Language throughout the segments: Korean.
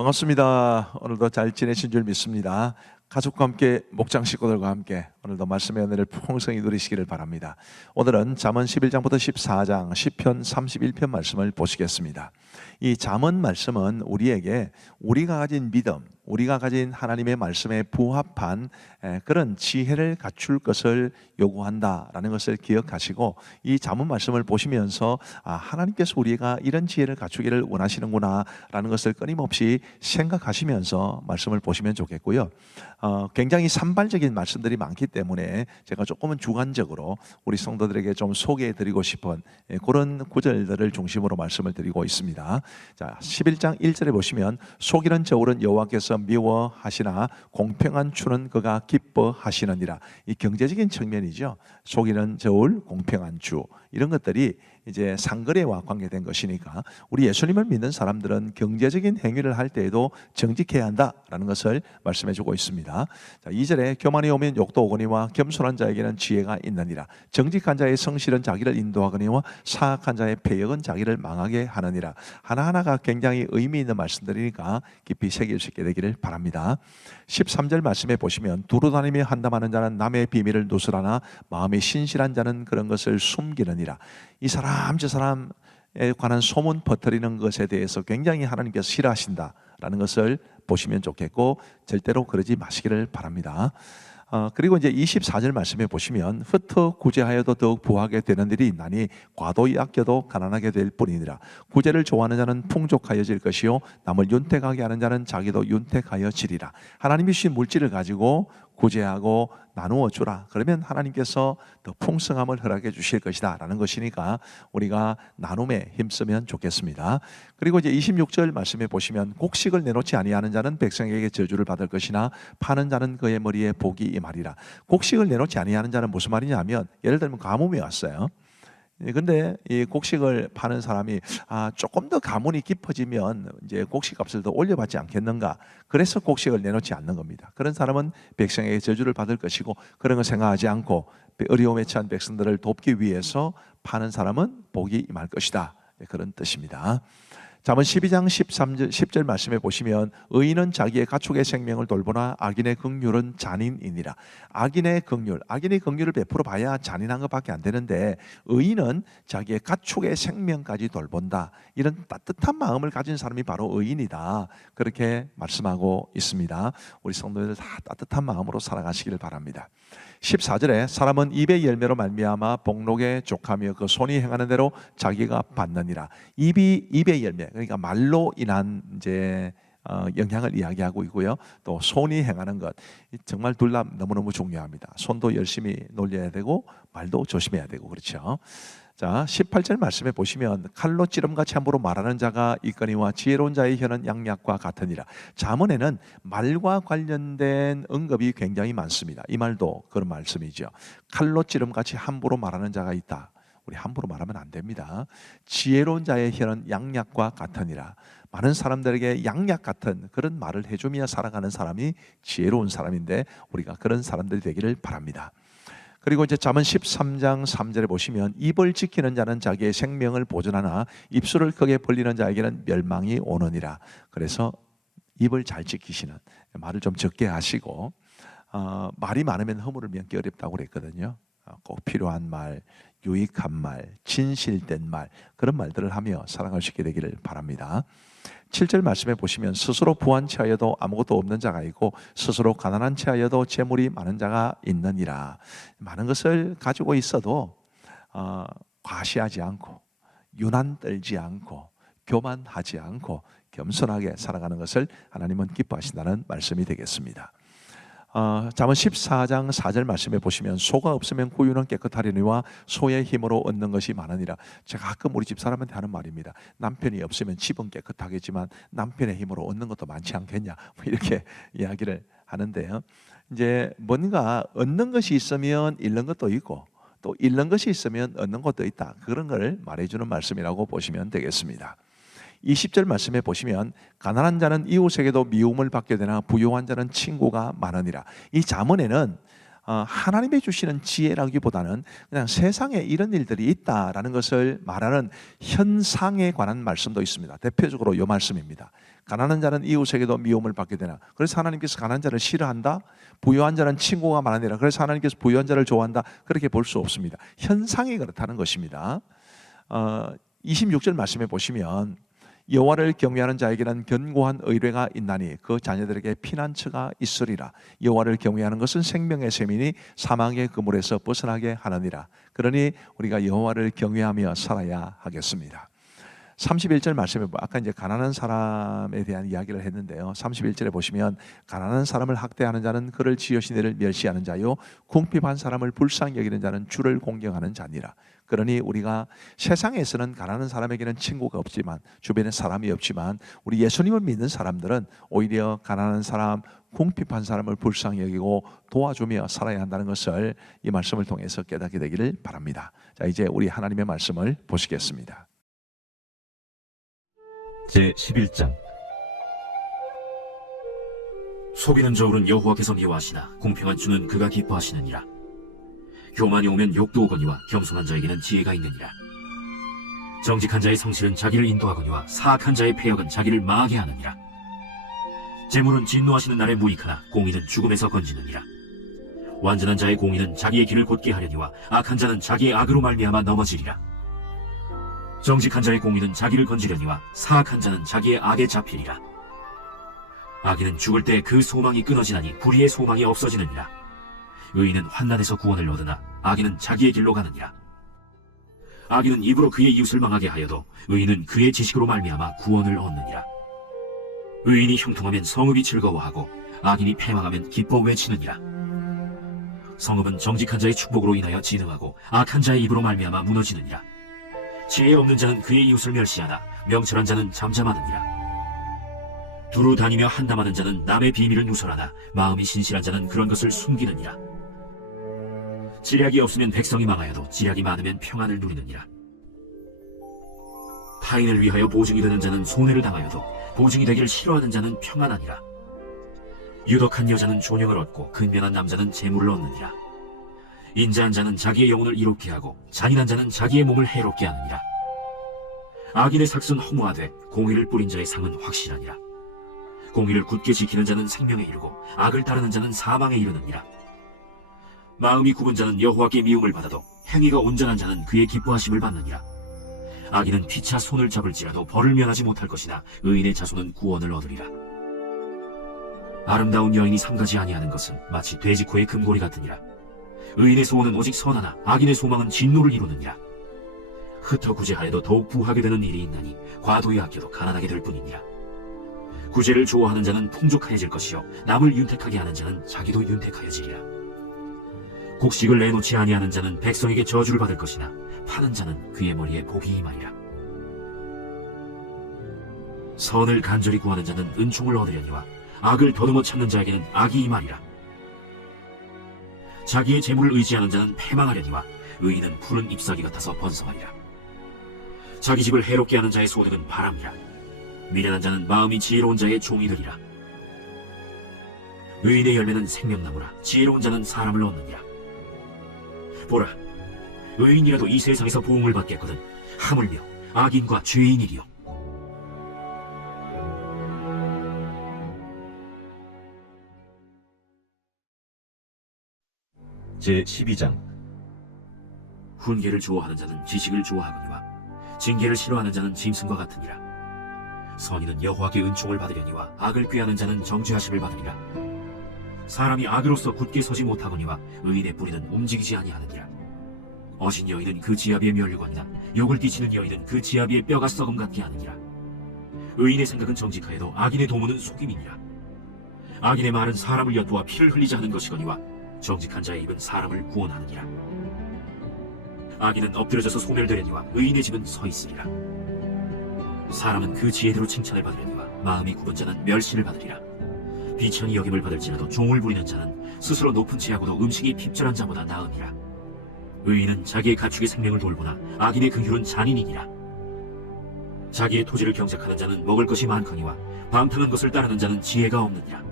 반갑습니다. 오늘도 잘 지내신 줄 믿습니다. 가족과 함께 목장 식구들과 함께 오늘도 말씀의 은혜를 풍성히 누리시기를 바랍니다. 오늘은 잠언 11장부터 14장 시편 31편 말씀을 보시겠습니다. 이 잠언 말씀은 우리에게 우리가 가진 믿음, 우리가 가진 하나님의 말씀에 부합한 그런 지혜를 갖출 것을 요구한다라는 것을 기억하시고, 이 잠언 말씀을 보시면서 하나님께서 우리가 이런 지혜를 갖추기를 원하시는구나 라는 것을 끊임없이 생각하시면서 말씀을 보시면 좋겠고요. 굉장히 산발적인 말씀들이 많기 때문에 제가 조금은 주관적으로 우리 성도들에게 좀 소개해드리고 싶은 그런 구절들을 중심으로 말씀을 드리고 있습니다. 자, 11장 1절에 보시면 속이는 저울은 여호와께서 미워하시나 공평한 추는 그가 기뻐하시느니라. 이 경제적인 측면이죠. 속이는 저울, 공평한 주, 이런 것들이 이제 상거래와 관계된 것이니까 우리 예수님을 믿는 사람들은 경제적인 행위를 할 때에도 정직해야 한다라는 것을 말씀해 주고 있습니다. 자, 2절에 교만이 오면 욕도 오거니와 겸손한 자에게는 지혜가 있느니라. 정직한 자의 성실은 자기를 인도하거니와 사악한 자의 패역은 자기를 망하게 하느니라. 하나하나가 굉장히 의미 있는 말씀들이니까 깊이 새길 수 있게 되기를 바랍니다. 13절 말씀에 보시면 두루다니며 한담하는 자는 남의 비밀을 누설하나 마음이 신실한 자는 그런 것을 숨기느니라. 이 사람 저 사람에 관한 소문 퍼뜨리는 것에 대해서 굉장히 하나님께서 싫어하신다라는 것을 보시면 좋겠고, 절대로 그러지 마시기를 바랍니다. 그리고 이제 24절 말씀에 보시면 흩어 구제하여도 더욱 부하게 되는 일이 있나니 과도히 아껴도 가난하게 될 뿐이니라. 구제를 좋아하는 자는 풍족하여질 것이요 남을 윤택하게 하는 자는 자기도 윤택하여지리라. 하나님이 주신 물질을 가지고 구제하고 나누어 주라. 그러면 하나님께서 더 풍성함을 허락해 주실 것이다 라는 것이니까 우리가 나눔에 힘쓰면 좋겠습니다. 그리고 이제 26절 말씀에 보시면 곡식을 내놓지 아니하는 자는 백성에게 저주를 받을 것이나 파는 자는 그의 머리에 복이 임하리라. 곡식을 내놓지 아니하는 자는 무슨 말이냐면, 예를 들면 가뭄이 왔어요. 근데 이 곡식을 파는 사람이 조금 더 가문이 깊어지면 이제 곡식값을 더 올려받지 않겠는가, 그래서 곡식을 내놓지 않는 겁니다. 그런 사람은 백성에게 저주를 받을 것이고, 그런 걸 생각하지 않고 어려움에 처한 백성들을 돕기 위해서 파는 사람은 복이 임할 것이다, 그런 뜻입니다. 잠언 12장 10절 말씀에 보시면 의인은 자기의 가축의 생명을 돌보나 악인의 긍휼은 잔인이니라. 악인의 긍휼을 베풀어 봐야 잔인한 것밖에 안 되는데, 의인은 자기의 가축의 생명까지 돌본다. 이런 따뜻한 마음을 가진 사람이 바로 의인이다, 그렇게 말씀하고 있습니다. 우리 성도들 다 따뜻한 마음으로 살아가시기를 바랍니다. 14절에 사람은 입의 열매로 말미암아 복록에 족하며 그 손이 행하는 대로 자기가 받느니라. 입의 열매, 그러니까 말로 인한 이제 영향을 이야기하고 있고요. 또 손이 행하는 것, 정말 둘 다 너무너무 중요합니다. 손도 열심히 놀려야 되고 말도 조심해야 되고, 그렇죠. 자, 18절 말씀에 보시면 칼로 찌름같이 함부로 말하는 자가 있거니와 지혜로운 자의 혀는 양약과 같으니라. 잠언에는 말과 관련된 언급이 굉장히 많습니다. 이 말도 그런 말씀이죠. 칼로 찌름같이 함부로 말하는 자가 있다. 우리 함부로 말하면 안 됩니다. 지혜로운 자의 혀는 양약과 같으니라. 많은 사람들에게 양약 같은 그런 말을 해주며 살아가는 사람이 지혜로운 사람인데, 우리가 그런 사람들이 되기를 바랍니다. 그리고 이제 잠언 13장 3절에 보시면 입을 지키는 자는 자기의 생명을 보존하나 입술을 크게 벌리는 자에게는 멸망이 오느니라. 그래서 입을 잘 지키시는, 말을 좀 적게 하시고, 말이 많으면 허물을 면기 어렵다고 그랬거든요. 꼭 필요한 말, 유익한 말, 진실된 말, 그런 말들을 하며 살아갈 수 있게 되기를 바랍니다. 7절 말씀에 보시면 스스로 부한 체하여도 아무것도 없는 자가 있고 스스로 가난한 체하여도 재물이 많은 자가 있느니라. 많은 것을 가지고 있어도 과시하지 않고 유난 떨지 않고 교만하지 않고 겸손하게 살아가는 것을 하나님은 기뻐하신다는 말씀이 되겠습니다. 잠언 14장 4절 말씀에 보시면 소가 없으면 구유는 깨끗하려니와 소의 힘으로 얻는 것이 많으니라. 제가 가끔 우리 집 사람한테 하는 말입니다. 남편이 없으면 집은 깨끗하겠지만 남편의 힘으로 얻는 것도 많지 않겠냐, 이렇게 이야기를 하는데요. 이제 뭔가 얻는 것이 있으면 잃는 것도 있고 또 잃는 것이 있으면 얻는 것도 있다, 그런 걸 말해주는 말씀이라고 보시면 되겠습니다. 20절 말씀에 보시면 가난한 자는 이웃에게도 미움을 받게 되나 부유한 자는 친구가 많으니라. 이 잠언에는 하나님이 주시는 지혜라기보다는 그냥 세상에 이런 일들이 있다라는 것을 말하는 현상에 관한 말씀도 있습니다. 대표적으로 이 말씀입니다. 가난한 자는 이웃에게도 미움을 받게 되나. 그래서 하나님께서 가난한 자를 싫어한다. 부유한 자는 친구가 많으니라. 그래서 하나님께서 부유한 자를 좋아한다. 그렇게 볼 수 없습니다. 현상이 그렇다는 것입니다. 26절 말씀에 보시면 여호와를 경외하는 자에게는 견고한 의뢰가 있나니 그 자녀들에게 피난처가 있으리라. 여호와를 경외하는 것은 생명의 셈이니 사망의 그물에서 벗어나게 하느니라. 그러니 우리가 여호와를 경외하며 살아야 하겠습니다. 31절 말씀에 아까 이제 가난한 사람에 대한 이야기를 했는데요. 31절에 보시면 가난한 사람을 학대하는 자는 그를 지으신 이를 멸시하는 자요 궁핍한 사람을 불쌍히 여기는 자는 주를 공경하는 자니라. 그러니 우리가 세상에서는 가난한 사람에게는 친구가 없지만 주변에 사람이 없지만 우리 예수님을 믿는 사람들은 오히려 가난한 사람, 궁핍한 사람을 불쌍히 여기고 도와주며 살아야 한다는 것을 이 말씀을 통해서 깨닫게 되기를 바랍니다. 자, 이제 우리 하나님의 말씀을 보시겠습니다. 제11장. 속이는 저울은 여호와께서 미워하시나 공평한 주는 그가 기뻐하시느니라. 교만이 오면 욕도 오거니와 겸손한 자에게는 지혜가 있느니라. 정직한 자의 성실은 자기를 인도하거니와 사악한 자의 패역은 자기를 망하게 하느니라. 재물은 진노하시는 날에 무익하나 공의는 죽음에서 건지느니라. 완전한 자의 공의는 자기의 길을 곧게 하려니와 악한 자는 자기의 악으로 말미암아 넘어지리라. 정직한 자의 공의는 자기를 건지려니와 사악한 자는 자기의 악에 잡히리라. 악인은 죽을 때 그 소망이 끊어지나니 불의의 소망이 없어지느니라. 의인은 환난에서 구원을 얻으나 악인은 자기의 길로 가느니라. 악인은 입으로 그의 이웃을 망하게 하여도 의인은 그의 지식으로 말미암아 구원을 얻느니라. 의인이 형통하면 성읍이 즐거워하고 악인이 패망하면 기뻐 외치느니라. 성읍은 정직한 자의 축복으로 인하여 진흥하고 악한 자의 입으로 말미암아 무너지느니라. 지혜 없는 자는 그의 이웃을 멸시하나 명철한 자는 잠잠하느니라. 두루 다니며 한담하는 자는 남의 비밀을 누설하나 마음이 신실한 자는 그런 것을 숨기느니라. 지략이 없으면 백성이 망하여도 지략이 많으면 평안을 누리느니라. 타인을 위하여 보증이 되는 자는 손해를 당하여도 보증이 되기를 싫어하는 자는 평안하니라. 유덕한 여자는 존영을 얻고 근면한 남자는 재물을 얻느니라. 인자한 자는 자기의 영혼을 이롭게 하고 잔인한 자는 자기의 몸을 해롭게 하느니라. 악인의 삭은 허무하되 공의를 뿌린 자의 상은 확실하니라. 공의를 굳게 지키는 자는 생명에 이르고 악을 따르는 자는 사망에 이르느니라. 마음이 굽은 자는 여호와께 미움을 받아도 행위가 온전한 자는 그의 기뻐하심을 받느니라. 악인은 피차 손을 잡을지라도 벌을 면하지 못할 것이나 의인의 자손은 구원을 얻으리라. 아름다운 여인이 삼가지 아니하는 것은 마치 돼지코의 금고리 같으니라. 의인의 소원은 오직 선하나 악인의 소망은 진노를 이루느니라. 흩어 구제하여도 더욱 부하게 되는 일이 있나니 과도히 아껴도 가난하게 될 뿐이니라. 구제를 좋아하는 자는 풍족해질 것이요 남을 윤택하게 하는 자는 자기도 윤택하여지리라. 곡식을 내놓지 아니하는 자는 백성에게 저주를 받을 것이나 파는 자는 그의 머리에 복이 임하리라. 선을 간절히 구하는 자는 은총을 얻으려니와 악을 더듬어 찾는 자에게는 악이 임하리라. 자기의 재물을 의지하는 자는 패망하려니와 의인은 푸른 잎사귀 같아서 번성하리라. 자기 집을 해롭게 하는 자의 소득은 바람이라. 미련한 자는 마음이 지혜로운 자의 종이 되리라. 의인의 열매는 생명나무라. 지혜로운 자는 사람을 얻느니라. 보라, 의인이라도 이 세상에서 보응을 받겠거든 하물며 악인과 죄인이리요. 제12장. 훈계를 좋아하는 자는 지식을 좋아하거니와 징계를 싫어하는 자는 짐승과 같으니라. 선인은 여호와께 은총을 받으려니와 악을 꾀하는 자는 정죄하심을 받으리라. 사람이 악으로서 굳게 서지 못하거니와 의인의 뿌리는 움직이지 아니하느니라. 어신 여인은 그 지아비의 멸류관이나 욕을 끼치는 여인은 그 지아비의 뼈가 썩음 같게 하느니라. 의인의 생각은 정직하여도 악인의 도모는 속임이니라. 악인의 말은 사람을 엿보아 피를 흘리자 하는 것이거니와 정직한 자의 입은 사람을 구원하느니라. 악인은 엎드려져서 소멸되려니와 의인의 집은 서 있으리라. 사람은 그 지혜대로 칭찬을 받으려니와 마음이 굽은 자는 멸시를 받으리라. 비천히 여김을 받을지라도 종을 부리는 자는 스스로 높은 지하고도 음식이 핍절한 자보다 나으니라. 의인은 자기의 가축의 생명을 돌보나 악인의 긍휼은 잔인이니라. 자기의 토지를 경작하는 자는 먹을 것이 많거니와 방탕한 것을 따르는 자는 지혜가 없느니라.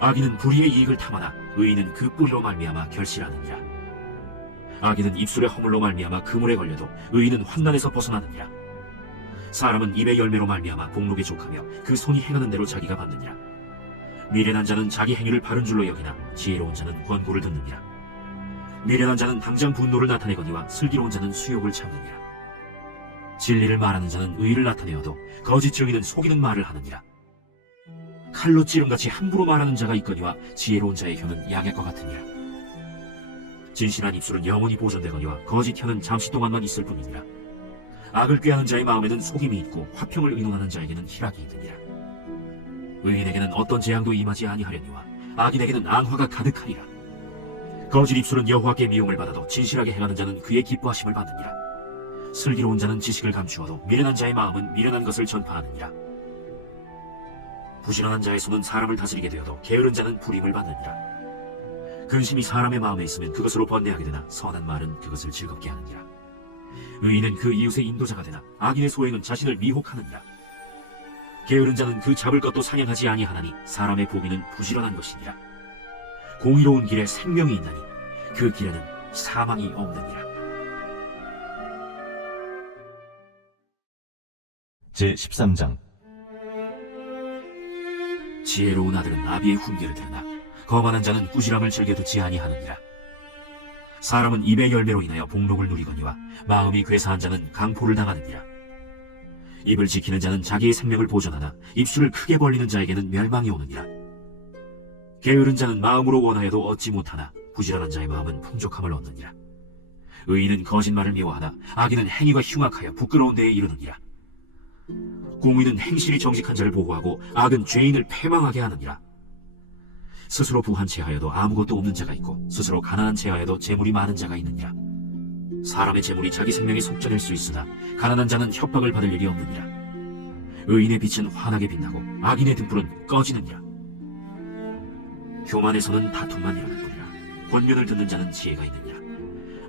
악인은 불의의 이익을 탐하나 의인은 그 뿌리로 말미암아 결실하느니라. 악인은 입술의 허물로 말미암아 그물에 걸려도 의인은 환난에서 벗어나느니라. 사람은 입의 열매로 말미암아 복록에 족하며 그 손이 행하는 대로 자기가 받느니라. 미련한 자는 자기 행위를 바른 줄로 여기나 지혜로운 자는 권고를 듣느니라. 미련한 자는 당장 분노를 나타내거니와 슬기로운 자는 수욕을 참느니라. 진리를 말하는 자는 의를 나타내어도 거짓 증인은 속이는 말을 하느니라. 칼로 찌름같이 함부로 말하는 자가 있거니와 지혜로운 자의 혀는 약액과 같으니라. 진실한 입술은 영원히 보존되거니와 거짓 혀는 잠시 동안만 있을 뿐이니라. 악을 꾀하는 자의 마음에는 속임이 있고 화평을 의논하는 자에게는 희락이 있느니라. 의인에게는 어떤 재앙도 임하지 아니하려니와 악인에게는 앙화가 가득하리라. 거짓 입술은 여호와께 미움을 받아도 진실하게 행하는 자는 그의 기뻐하심을 받느니라. 슬기로운 자는 지식을 감추어도 미련한 자의 마음은 미련한 것을 전파하느니라. 부지런한 자의 손은 사람을 다스리게 되어도 게으른 자는 불임을 받느니라. 근심이 사람의 마음에 있으면 그것으로 번뇌하게 되나 선한 말은 그것을 즐겁게 하느니라. 의인은 그 이웃의 인도자가 되나 악인의 소행은 자신을 미혹하느니라. 게으른 자는 그 잡을 것도 사냥하지 아니하나니 사람의 보기는 부지런한 것이니라. 공의로운 길에 생명이 있나니 그 길에는 사망이 없느니라. 제13장. 지혜로운 아들은 아비의 훈계를 들으나 거만한 자는 꾸지람을 즐겨 듣지 아니하느니라. 사람은 입의 열매로 인하여 복록을 누리거니와 마음이 괴사한 자는 강포를 당하느니라. 입을 지키는 자는 자기의 생명을 보존하나 입술을 크게 벌리는 자에게는 멸망이 오느니라. 게으른 자는 마음으로 원하여도 얻지 못하나 부지런한 자의 마음은 풍족함을 얻느니라. 의인은 거짓말을 미워하나 악인은 행위가 흉악하여 부끄러운 데에 이르느니라. 공의는 행실이 정직한 자를 보호하고 악은 죄인을 패망하게 하느니라. 스스로 부한 채하여도 아무것도 없는 자가 있고 스스로 가난한 채하여도 재물이 많은 자가 있느니라. 사람의 재물이 자기 생명에 속전일 수 있으나 가난한 자는 협박을 받을 일이 없느니라. 의인의 빛은 환하게 빛나고 악인의 등불은 꺼지느니라. 교만에서는 다툼만 일어날 뿐이라. 권면을 듣는 자는 지혜가 있느니라.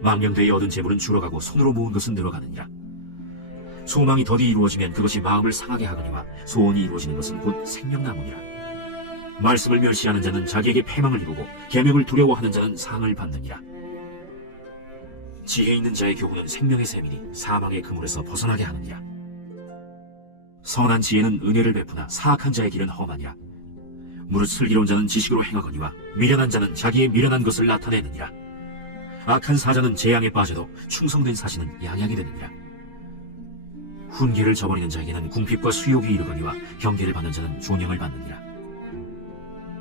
망령되이 얻은 재물은 줄어가고 손으로 모은 것은 늘어가느니라. 소망이 더디 이루어지면 그것이 마음을 상하게 하거니와 소원이 이루어지는 것은 곧 생명나무니라. 말씀을 멸시하는 자는 자기에게 패망을 이루고 계명을 두려워하는 자는 상을 받느니라. 지혜 있는 자의 교훈은 생명의 샘이니 사망의 그물에서 벗어나게 하느니라. 선한 지혜는 은혜를 베푸나 사악한 자의 길은 험하니라. 무릇 슬기로운 자는 지식으로 행하거니와 미련한 자는 자기의 미련한 것을 나타내느니라. 악한 사자는 재앙에 빠져도 충성된 사신은 양약이 되느니라. 훈계를 저버리는 자에게는 궁핍과 수욕이 이르거니와 경계를 받는 자는 존영을 받느니라.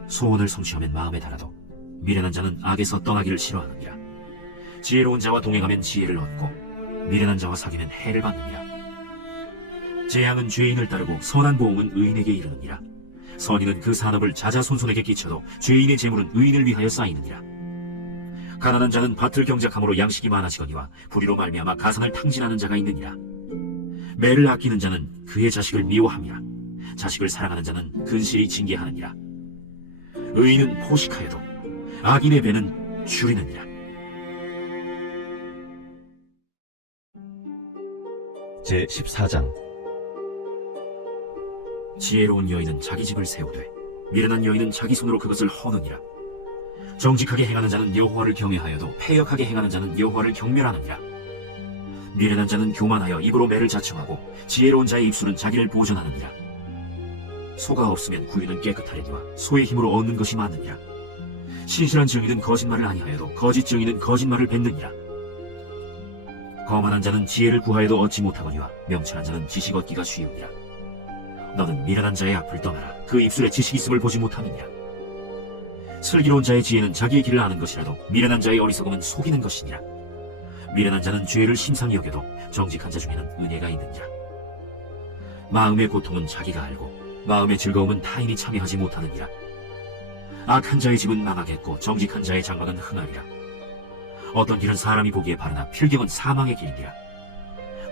소원을 성취하면 마음에 달아도 미련한 자는 악에서 떠나기를 싫어하느니라. 지혜로운 자와 동행하면 지혜를 얻고 미련한 자와 사귀면 해를 받느니라. 재앙은 죄인을 따르고 선한 보응은 의인에게 이르느니라. 선인은 그 산업을 자자손손에게 끼쳐도 죄인의 재물은 의인을 위하여 쌓이느니라. 가난한 자는 밭을 경작함으로 양식이 많아지거니와 불의로 말미암아 가산을 탕진하는 자가 있느니라. 매를 아끼는 자는 그의 자식을 미워함이라. 자식을 사랑하는 자는 근실이 징계하느니라. 의인은 포식하여도 악인의 배는 줄이느니라. 제14장. 지혜로운 여인은 자기 집을 세우되 미련한 여인은 자기 손으로 그것을 허느니라. 정직하게 행하는 자는 여호와를 경외하여도 패역하게 행하는 자는 여호와를 경멸하느니라. 미련한 자는 교만하여 입으로 매를 자청하고 지혜로운 자의 입술은 자기를 보존하느니라. 소가 없으면 구유는 깨끗하려니와 소의 힘으로 얻는 것이 많느니라. 신실한 증인은 거짓말을 아니하여도 거짓 증인은 거짓말을 뱉느니라. 거만한 자는 지혜를 구하여도 얻지 못하거니와 명철한 자는 지식 얻기가 쉬우니라. 너는 미련한 자의 앞을 떠나라. 그 입술에 지식이 있음을 보지 못하느니라. 슬기로운 자의 지혜는 자기의 길을 아는 것이라도 미련한 자의 어리석음은 속이는 것이니라. 미련한 자는 죄를 심상히 여겨도 정직한 자 중에는 은혜가 있느니라. 마음의 고통은 자기가 알고 마음의 즐거움은 타인이 참여하지 못하느니라. 악한 자의 집은 망하겠고 정직한 자의 장막은 흥하리라. 어떤 길은 사람이 보기에 바르나 필경은 사망의 길이니라.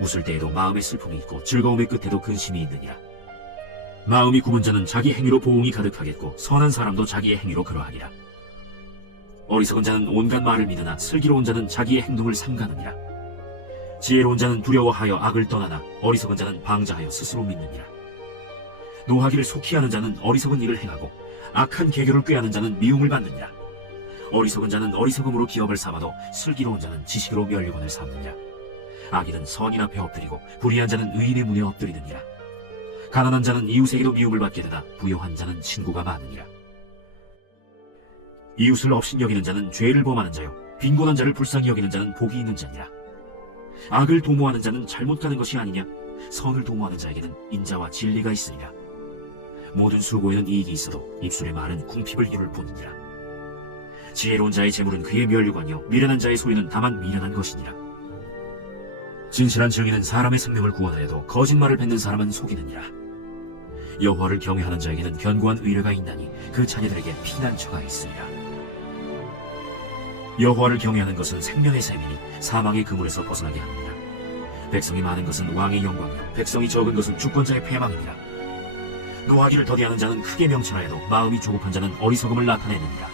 웃을 때에도 마음의 슬픔이 있고 즐거움의 끝에도 근심이 있느니라. 마음이 굽은 자는 자기 행위로 보응이 가득하겠고 선한 사람도 자기의 행위로 그러하리라. 어리석은 자는 온갖 말을 믿으나 슬기로운 자는 자기의 행동을 삼가느니라. 지혜로운 자는 두려워하여 악을 떠나나 어리석은 자는 방자하여 스스로 믿느니라. 노하기를 속히 하는 자는 어리석은 일을 행하고 악한 계교를 꾀하는 자는 미움을 받느니라. 어리석은 자는 어리석음으로 기업을 삼아도 슬기로운 자는 지식으로 면류관을 삼느니라. 악인은 선인 앞에 엎드리고 불의한 자는 의인의 문에 엎드리느니라. 가난한 자는 이웃에게도 미움을 받게 되나 부요한 자는 친구가 많으니라. 이웃을 업신여기는 자는 죄를 범하는 자요 빈곤한 자를 불쌍히 여기는 자는 복이 있는 자니라. 악을 도모하는 자는 잘못 가는 것이 아니냐? 선을 도모하는 자에게는 인자와 진리가 있으리라. 모든 수고에는 이익이 있어도 입술의 말은 궁핍을 이룰 뿐이니라. 지혜로운 자의 재물은 그의 면류관이요 미련한 자의 소유는 다만 미련한 것이니라. 진실한 증인은 사람의 생명을 구원하여도 거짓말을 뱉는 사람은 속이느니라. 여호와를 경외하는 자에게는 견고한 의뢰가 있나니 그 자녀들에게 피난처가 있으리라. 여호와를 경외하는 것은 생명의 샘이니 사망의 그물에서 벗어나게 하느니라. 백성이 많은 것은 왕의 영광이요 백성이 적은 것은 주권자의 패망이니라. 노하기를 더디하는 자는 크게 명철하여도 마음이 조급한 자는 어리석음을 나타내느니라.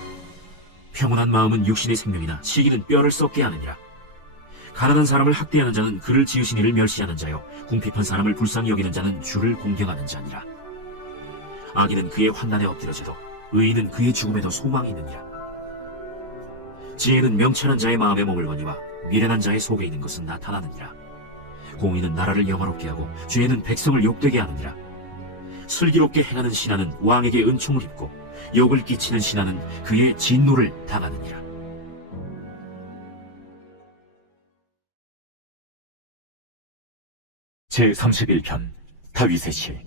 평온한 마음은 육신의 생명이나 시기는 뼈를 썩게 하느니라. 가난한 사람을 학대하는 자는 그를 지으신 이를 멸시하는 자요 궁핍한 사람을 불쌍히 여기는 자는 주를 공경하는 자니라. 악인은 그의 환난에 엎드려져도 의인은 그의 죽음에도 소망이 있느니라. 지혜는 명철한 자의 마음에 머물거니와 미련한 자의 속에 있는 것은 나타나느니라. 공의는 나라를 영화롭게 하고 죄는 백성을 욕되게 하느니라. 슬기롭게 행하는 신하는 왕에게 은총을 입고 욕을 끼치는 신하는 그의 진노를 당하느니라. 제31편 다윗의 시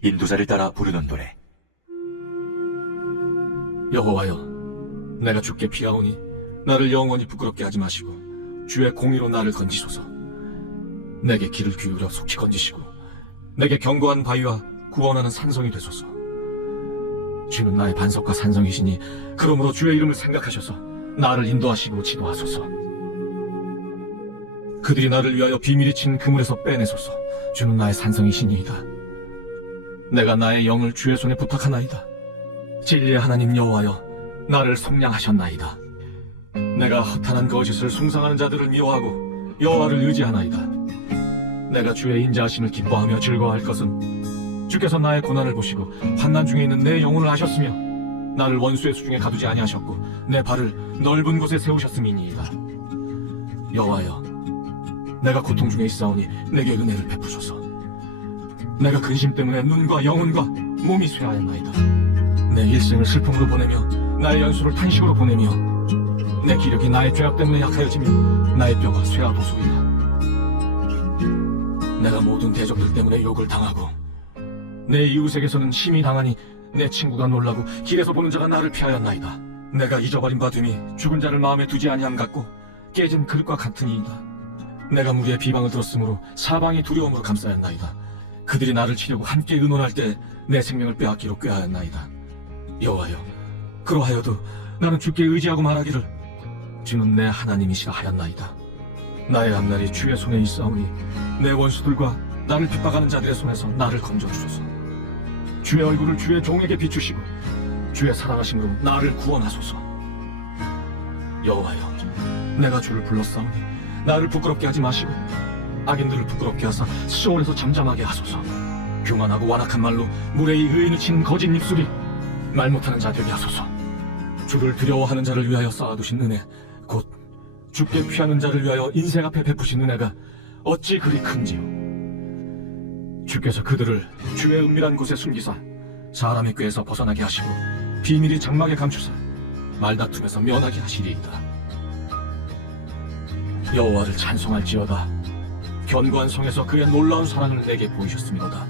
인도자를 따라 부르는 노래. 여호와여, 내가 주께 피하오니 나를 영원히 부끄럽게 하지 마시고 주의 공의로 나를 건지소서. 내게 귀를 기울여 속히 건지시고 내게 견고한 바위와 구원하는 산성이 되소서. 주는 나의 반석과 산성이시니 그러므로 주의 이름을 생각하셔서 나를 인도하시고 지도하소서. 그들이 나를 위하여 비밀이 친 그물에서 빼내소서. 주는 나의 산성이시니이다. 내가 나의 영을 주의 손에 부탁하나이다. 진리의 하나님 여호와여, 나를 속량하셨나이다. 내가 허탄한 거짓을 숭상하는 자들을 미워하고 여호와를 의지하나이다. 내가 주의 인자하심을 기뻐하며 즐거워할 것은 주께서 나의 고난을 보시고 환난 중에 있는 내 영혼을 아셨으며 나를 원수의 수중에 가두지 아니하셨고 내 발을 넓은 곳에 세우셨음이니이다. 여호와여, 내가 고통 중에 있사오니 내게 은혜를 베푸소서. 내가 근심 때문에 눈과 영혼과 몸이 쇠하였나이다. 내 일생을 슬픔으로 보내며 나의 연수를 탄식으로 보내며 내 기력이 나의 죄악 때문에 약하여지며 나의 뼈가 쇠하도소이다. 내가 모든 대적들 때문에 욕을 당하고 내 이웃에게서는 심히 당하니 내 친구가 놀라고 길에서 보는 자가 나를 피하였나이다. 내가 잊어버린 바 됨이 죽은 자를 마음에 두지 아니함 같고 깨진 그릇과 같으니이다. 내가 무리의 비방을 들었으므로 사방이 두려움으로 감싸였나이다. 그들이 나를 치려고 함께 의논할 때 내 생명을 빼앗기로 꾀하였나이다. 여호와여, 그러하여도 나는 주께 의지하고 말하기를 주는 내 하나님이시라 하였나이다. 나의 앞날이 주의 손에 있사오니 내 원수들과 나를 핍박하는 자들의 손에서 나를 건져주소서. 주의 얼굴을 주의 종에게 비추시고 주의 사랑하심으로 나를 구원하소서. 여호와여, 내가 주를 불렀사오니 나를 부끄럽게 하지 마시고 악인들을 부끄럽게 하사 시온에서 잠잠하게 하소서. 교만하고 완악한 말로 무례히 의인을 친 거짓 입술이 말 못하는 자 되게 하소서. 주를 두려워하는 자를 위하여 쌓아두신 은혜, 곧 주께 피하는 자를 위하여 인생 앞에 베푸신 은혜가 어찌 그리 큰지요. 주께서 그들을 주의 은밀한 곳에 숨기사 사람의 꾀에서 벗어나게 하시고 비밀이 장막에 감추사 말다툼에서 면하게 하시리이다. 여호와를 찬송할지어다. 견고한 성에서 그의 놀라운 사랑을 내게 보이셨음이로다.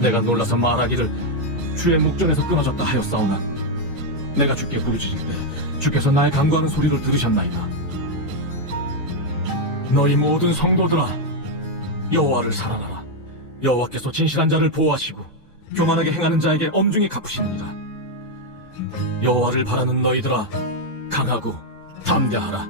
내가 놀라서 말하기를 주의 목전에서 끊어졌다 하였사오나 내가 주께 부르짖을 때 주께서 나의 간구하는 소리를 들으셨나이다. 너희 모든 성도들아, 여호와를 사랑하라. 여호와께서 진실한 자를 보호하시고 교만하게 행하는 자에게 엄중히 갚으시느니라. 여호와를 바라는 너희들아, 강하고 담대하라.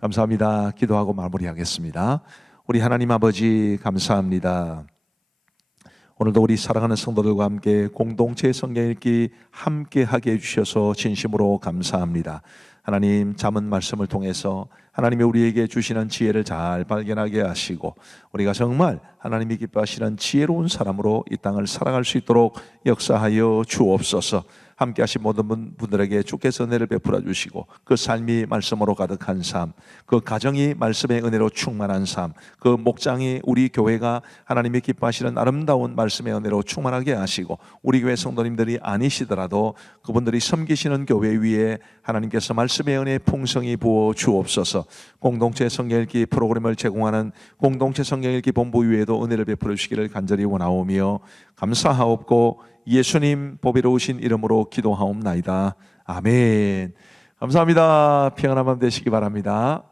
감사합니다. 기도하고 마무리하겠습니다. 우리 하나님 아버지 감사합니다. 오늘도 우리 사랑하는 성도들과 함께 공동체 성경 읽기 함께 하게 해주셔서 진심으로 감사합니다. 하나님 잠언 말씀을 통해서 하나님이 우리에게 주시는 지혜를 잘 발견하게 하시고 우리가 정말 하나님이 기뻐하시는 지혜로운 사람으로 이 땅을 살아갈 수 있도록 역사하여 주옵소서. 함께 하신 모든 분들에게 주께서 은혜를 베풀어 주시고 그 삶이 말씀으로 가득한 삶, 그 가정이 말씀의 은혜로 충만한 삶, 그 목장이 우리 교회가 하나님이 기뻐하시는 아름다운 말씀의 은혜로 충만하게 하시고 우리 교회 성도님들이 아니시더라도 그분들이 섬기시는 교회 위에 하나님께서 말씀의 은혜의 풍성이 부어 주옵소서. 공동체 성경읽기 프로그램을 제공하는 공동체 성경읽기 본부 위에도 은혜를 베풀어 주시기를 간절히 원하오며 감사하옵고 예수님 보배로우신 이름으로 기도하옵나이다. 아멘. 감사합니다. 평안한 밤 되시기 바랍니다.